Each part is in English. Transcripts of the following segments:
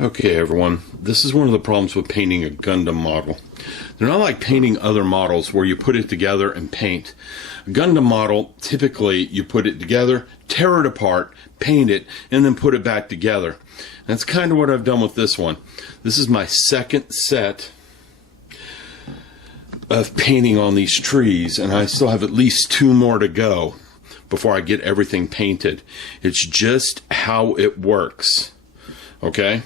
Okay, everyone, this is one of the problems with painting a Gundam model. They're not like painting other models where you put it together and paint. A Gundam model, typically you put it together, tear it apart, paint it, and then put it back together. That's kind of what I've done with this one. This is my second set of painting on these trees, and I still have at least 2 more to go before I get everything painted. It's just how it works. Okay?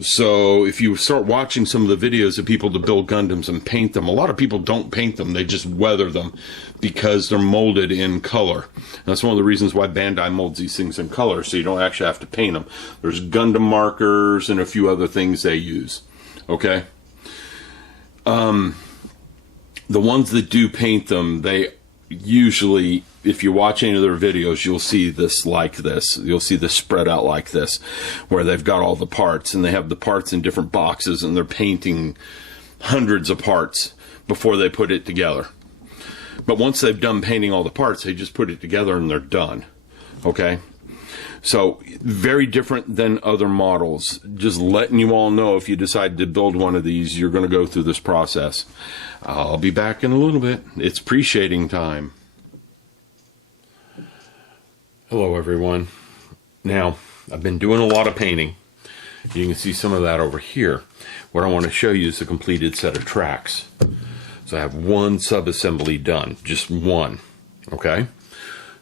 So if you start watching some of the videos of people to build Gundams and paint them, a lot of people don't paint them, they just weather them because they're molded in color. And that's one of the reasons why Bandai molds these things in color, so you don't actually have to paint them. There's Gundam markers and a few other things they use. Okay? The ones that do paint them, they usually, if you watch any of their videos, you'll see this like this. You'll see this spread out like this, where they've got all the parts, and they have the parts in different boxes, and they're painting hundreds of parts before they put it together. But once they've done painting all the parts, they just put it together and they're done. Okay? So, very different than other models. Just letting you all know, if you decide to build one of these, you're going to go through this process. I'll be back in a little bit. It's pre-shading time. Hello, everyone. Now, I've been doing a lot of painting. You can see some of that over here. What I want to show you is a completed set of tracks. So I have one sub-assembly done, just one. Okay?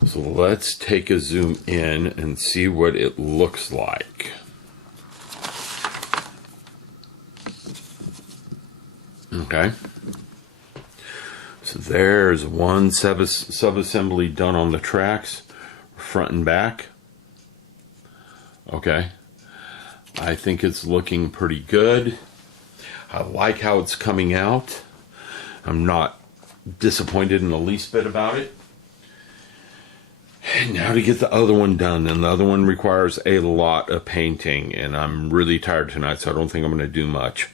So let's take a zoom in and see what it looks like. Okay. So there's one sub-assembly done on the tracks, front and back. Okay. I think it's looking pretty good. I like how it's coming out. I'm not disappointed in the least bit about it. Now to get the other one done, and the other one requires a lot of painting, and I'm really tired tonight, so I don't think I'm going to do much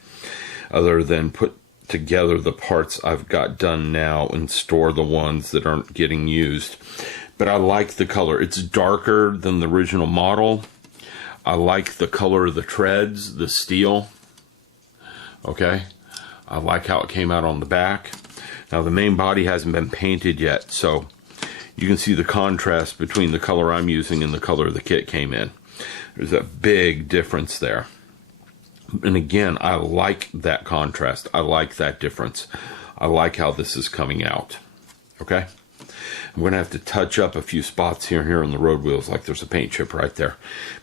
other than put together the parts I've got done now and store the ones that aren't getting used. But I like the color. It's darker than the original model. I like the color of the treads, the steel. Okay, I like how it came out on the back. Now the main body hasn't been painted yet, so you can see the contrast between the color I'm using and the color the kit came in. There's a big difference there. And again, I like that contrast. I like that difference. I like how this is coming out. Okay? I'm going to have to touch up a few spots here and here on the road wheels, like there's a paint chip right there.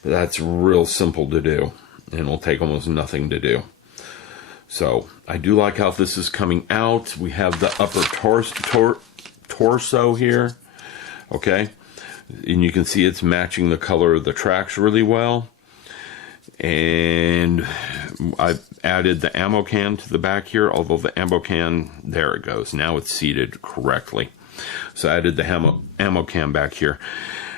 But that's real simple to do, and will take almost nothing to do. So, I do like how this is coming out. We have the upper torso here. Okay, and you can see it's matching the color of the tracks really well. And I've added the ammo can to the back here, although the ammo can, there it goes. Now it's seated correctly. So I added the ammo can back here.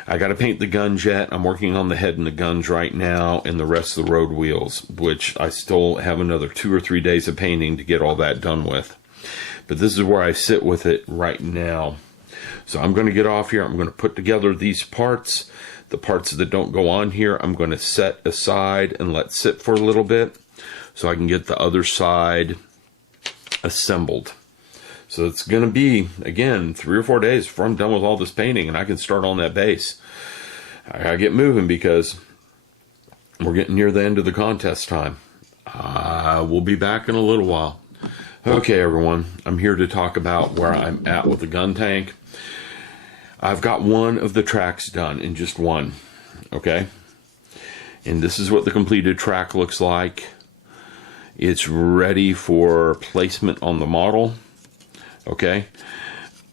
I got to paint the gun jet. I'm working on the head and the guns right now, and the rest of the road wheels, which I still have another 2 or 3 days of painting to get all that done with. But this is where I sit with it right now. So I'm going to get off here. I'm going to put together these parts. The parts that don't go on here, I'm going to set aside and let sit for a little bit so I can get the other side assembled. So it's going to be, again, 3 or 4 days before I'm done with all this painting and I can start on that base. I got to get moving because we're getting near the end of the contest time. We'll be back in a little while. Okay, everyone, I'm here to talk about where I'm at with the Guntank. I've got one of the tracks done, in just one, okay? And this is what the completed track looks like. It's ready for placement on the model, okay?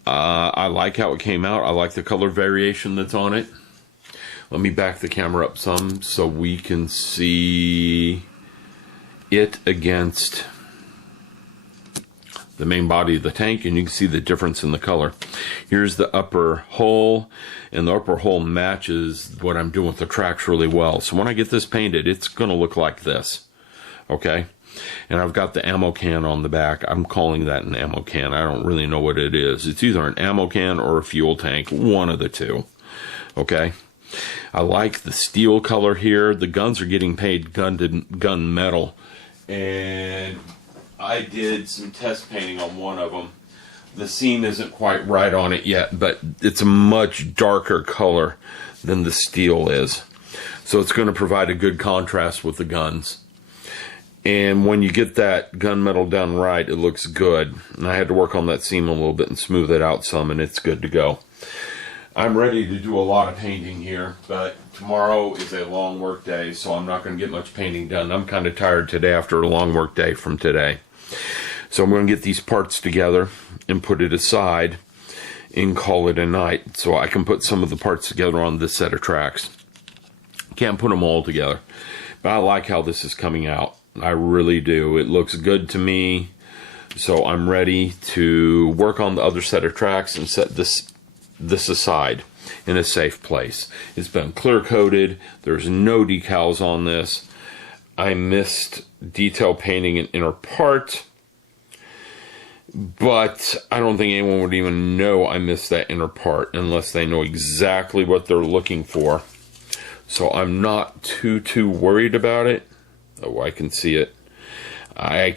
I like how it came out. I like the color variation that's on it. Let me back the camera up some so we can see it against the main body of the tank, and you can see the difference in the color. Here's the upper hull, and the upper hull matches what I'm doing with the tracks really well. So when I get this painted, it's going to look like this. Okay? And I've got the ammo can on the back. I'm calling that an ammo can. I don't really know what it is. It's either an ammo can or a fuel tank, one of the two. Okay? I like the steel color here. The guns are getting paid gun metal. And I did some test painting on one of them. The seam isn't quite right on it yet, but it's a much darker color than the steel is. So it's going to provide a good contrast with the guns. And when you get that gunmetal done right, it looks good. And I had to work on that seam a little bit and smooth it out some, and it's good to go. I'm ready to do a lot of painting here, but tomorrow is a long work day, so I'm not going to get much painting done. I'm kind of tired today after a long work day from today. So I'm going to get these parts together and put it aside and call it a night, so I can put some of the parts together on this set of tracks. Can't put them all together, but I like how this is coming out. I really do. It looks good to me. So I'm ready to work on the other set of tracks and set this aside in a safe place. It's been clear coated. There's no decals on this. I missed detail painting an inner part, but I don't think anyone would even know I missed that inner part unless they know exactly what they're looking for. So I'm not too worried about it. Oh, I can see it. I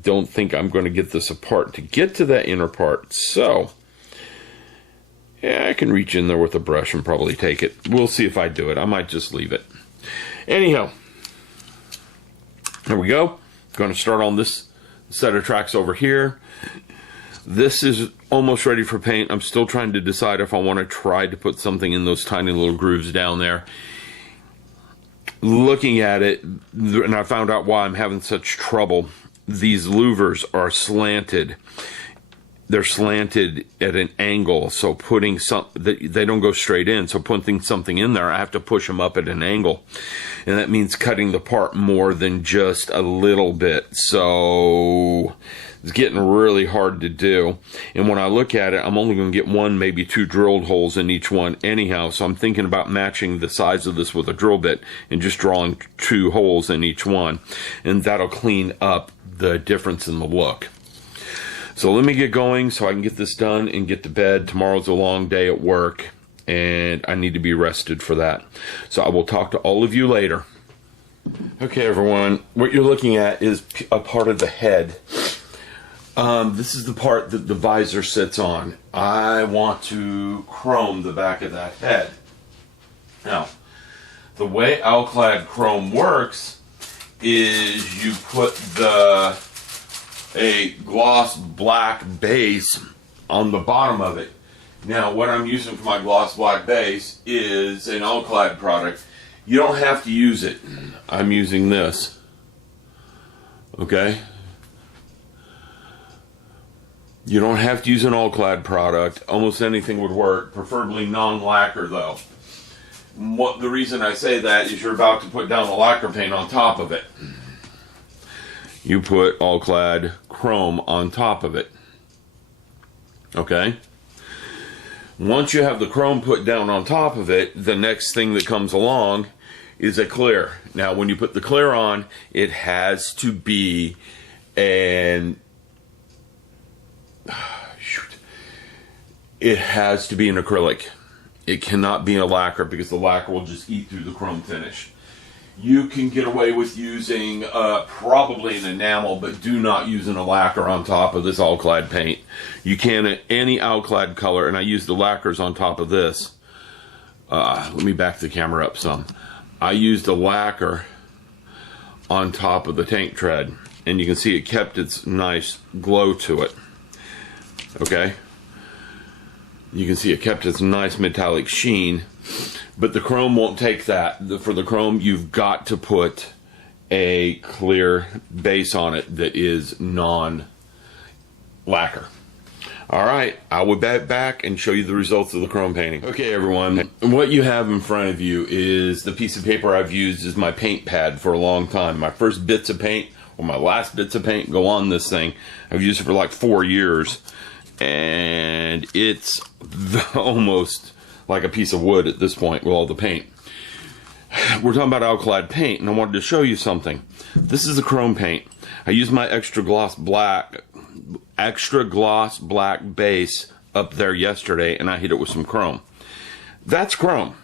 don't think I'm going to get this apart to get to that inner part. So, yeah, I can reach in there with a brush and probably take it. We'll see if I do it. I might just leave it. Anyhow, there we go. Going to start on this set of tracks over here. This is almost ready for paint. I'm still trying to decide if I want to try to put something in those tiny little grooves down there. Looking at it, and I found out why I'm having such trouble. These louvers are slanted. They're slanted at an angle, so putting they don't go straight in. So putting something in there, I have to push them up at an angle, and that means cutting the part more than just a little bit. So it's getting really hard to do. And when I look at it, I'm only going to get one, maybe two drilled holes in each one anyhow. So I'm thinking about matching the size of this with a drill bit and just drawing 2 holes in each one, and that'll clean up the difference in the look. So let me get going so I can get this done and get to bed. Tomorrow's a long day at work, and I need to be rested for that. So I will talk to all of you later. Okay, everyone, what you're looking at is a part of the head. This is the part that the visor sits on. I want to chrome the back of that head. Now, the way Alclad chrome works is you put a gloss black base on the bottom of it. Now, what I'm using for my gloss black base is an Alclad product. You don't have to use it. I'm using this. Okay? You don't have to use an Alclad product. Almost anything would work, preferably non-lacquer though. The reason I say that is you're about to put down the lacquer paint on top of it. You put Alclad chrome on top of it. Okay? Once you have the chrome put down on top of it, the next thing that comes along is a clear. Now, when you put the clear on, it has to be it has to be an acrylic. It cannot be a lacquer because the lacquer will just eat through the chrome finish. You can get away with using probably an enamel, but do not use a lacquer on top of this Alclad paint. You can any Alclad color, and I use the lacquers on top of this. Let me back the camera up some. I used a lacquer on top of the tank tread, and you can see it kept its nice glow to it. Okay? You can see it kept its nice metallic sheen, but the chrome won't take that. For the chrome, you've got to put a clear base on it that is non-lacquer. Alright, I will be back and show you the results of the chrome painting. Okay, everyone, what you have in front of you is the piece of paper I've used as my paint pad for a long time. My first bits of paint, or my last bits of paint, go on this thing. I've used it for like 4 years. And it's almost like a piece of wood at this point with all the paint. We're talking about Alclad paint, and I wanted to show you something. This is the chrome paint. I used my extra gloss black base up there yesterday, and I hit it with some chrome. That's chrome.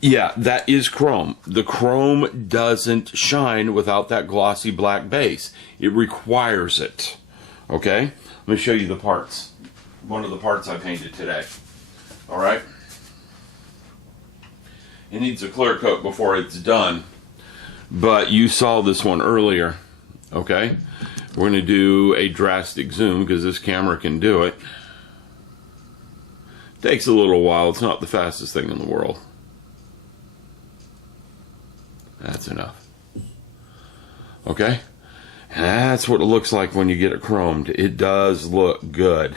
Yeah, that is chrome. The chrome doesn't shine without that glossy black base. It requires it. Okay? Let me show you the parts. One of the parts I painted today. Alright? It needs a clear coat before it's done. But you saw this one earlier. Okay? We're going to do a drastic zoom because this camera can do it. Takes a little while. It's not the fastest thing in the world. That's enough. Okay? And that's what it looks like when you get it chromed. It does look good.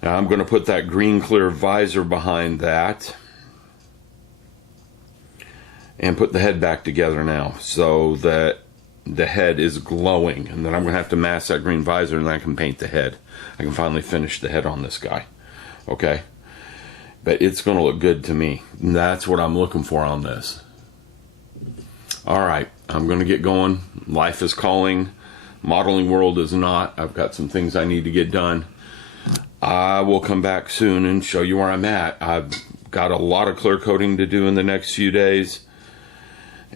Now I'm going to put that green clear visor behind that. And put the head back together now so that the head is glowing. And then I'm going to have to mask that green visor and then I can paint the head. I can finally finish the head on this guy. Okay? But it's going to look good to me. And that's what I'm looking for on this. Alright, I'm going to get going. Life is calling. Modeling world is not. I've got some things I need to get done. I will come back soon and show you where I'm at. I've got a lot of clear coating to do in the next few days.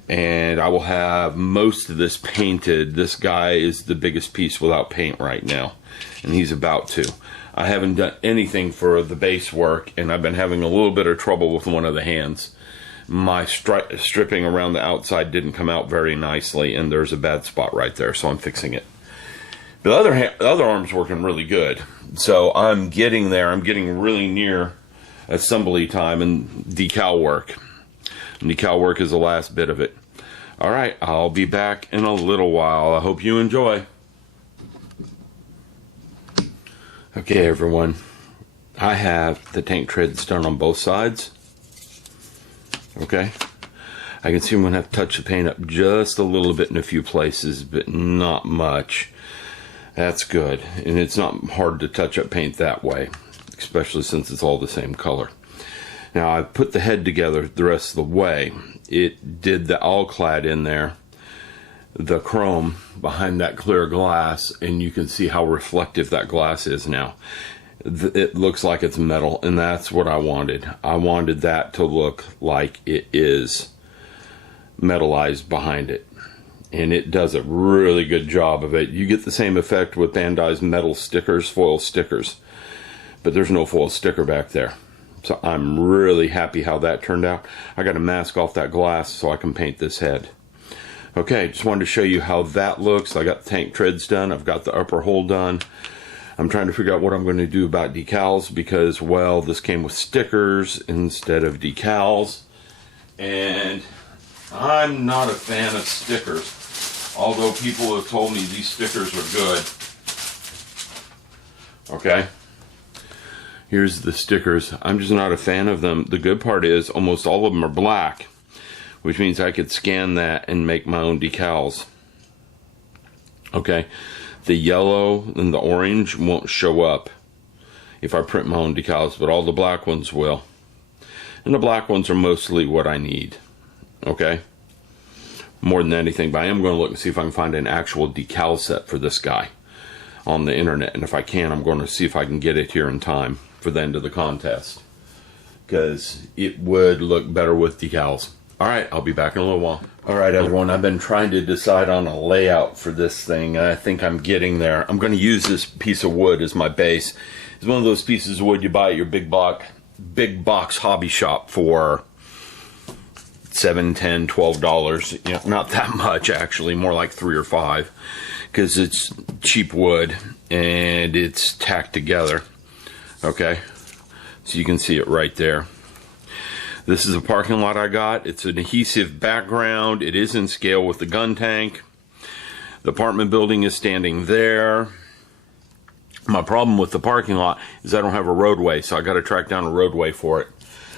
And I will have most of this painted. This guy is the biggest piece without paint right now. And he's about to. I haven't done anything for the base work. And I've been having a little bit of trouble with one of the hands. My stripping around the outside didn't come out very nicely, and there's a bad spot right there, so I'm fixing it. The other arm's working really good, so I'm getting there. I'm getting really near assembly time and decal work. And decal work is the last bit of it. All right, I'll be back in a little while. I hope you enjoy. Okay, everyone. I have the tank treads done on both sides. Okay, I can see I'm going to have to touch the paint up just a little bit in a few places, but not much. That's good, and it's not hard to touch up paint that way, especially since it's all the same color. Now I've put the head together the rest of the way. It did the all-clad in there, the chrome behind that clear glass, and you can see how reflective that glass is now. It looks like it's metal, and that's what I wanted. I wanted that to look like it is metallized behind it, and it does a really good job of it. You get the same effect with Bandai's metal stickers, foil stickers, but there's no foil sticker back there. So I'm really happy how that turned out. I got to mask off that glass so I can paint this head. Okay, just wanted to show you how that looks. I got the tank treads done. I've got the upper hole done. I'm trying to figure out what I'm going to do about decals because, well, this came with stickers instead of decals. And I'm not a fan of stickers, although people have told me these stickers are good. Okay. Here's the stickers. I'm just not a fan of them. The good part is almost all of them are black, which means I could scan that and make my own decals. Okay. The yellow and the orange won't show up if I print my own decals, but all the black ones will. And the black ones are mostly what I need. Okay? More than anything, but I am going to look and see if I can find an actual decal set for this guy on the internet. And if I can, I'm going to see if I can get it here in time for the end of the contest, because it would look better with decals. Alright, I'll be back in a little while. Alright, everyone, I've been trying to decide on a layout for this thing, and I think I'm getting there. I'm going to use this piece of wood as my base. It's one of those pieces of wood you buy at your big box hobby shop for $7, $10, $12. You know, not that much, actually, more like $3 or $5, because it's cheap wood and it's tacked together. Okay, so you can see it right there. This is a parking lot I got. It's an adhesive background. It is in scale with the Guntank. The apartment building is standing there. My problem with the parking lot is I don't have a roadway, so I got to track down a roadway for it.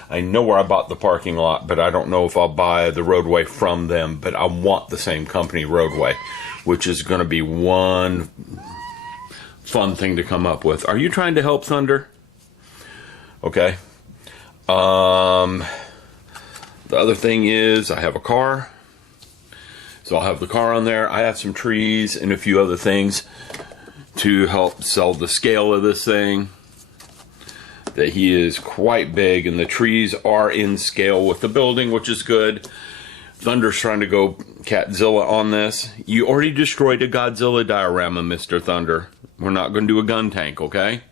I know where I bought the parking lot, but I don't know if I'll buy the roadway from them, but I want the same company roadway, which is going to be one fun thing to come up with. Are you trying to help, Thunder? Okay. The other thing is I have a car, so I'll have the car on there. I have some trees and a few other things to help sell the scale of this thing. that he is quite big, and the trees are in scale with the building, which is good. Thunder's trying to go Catzilla on this. You already destroyed a Godzilla diorama, Mr. Thunder. We're not going to do a Guntank, okay?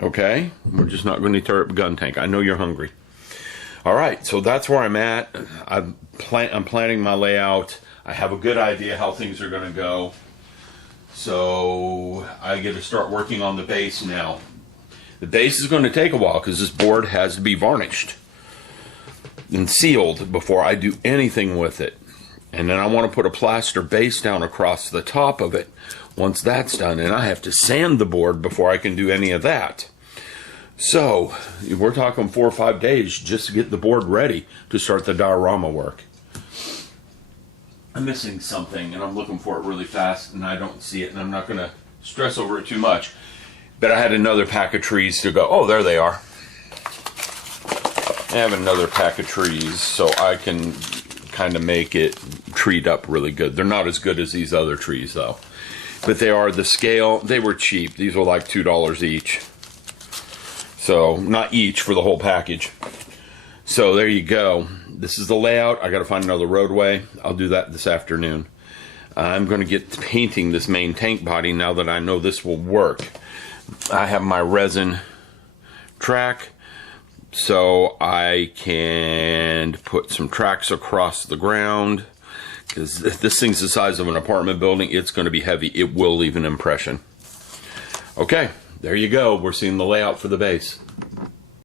Okay? We're just not going to tear up Guntank. I know you're hungry. All right, so that's where I'm at. I'm planning my layout. I have a good idea how things are going to go. So I get to start working on the base now. The base is going to take a while because this board has to be varnished and sealed before I do anything with it. And then I want to put a plaster base down across the top of it once that's done. And I have to sand the board before I can do any of that. So we're talking 4 or 5 days just to get the board ready to start the diorama work. I'm missing something and I'm looking for it really fast and I don't see it, and I'm not going to stress over it too much. But I had another pack of trees to go. Oh, there they are. I have another pack of trees so I can kind of make it treed up really good. They're not as good as these other trees though. But they are the scale. They were cheap. These were like $2 each. So, not each, for the whole package. So, there you go. This is the layout. I got to find another roadway. I'll do that this afternoon. I'm going to get painting this main tank body now that I know this will work. I have my resin track, so I can put some tracks across the ground. Because if this thing's the size of an apartment building, it's going to be heavy. It will leave an impression. Okay. There you go. We're seeing the layout for the base.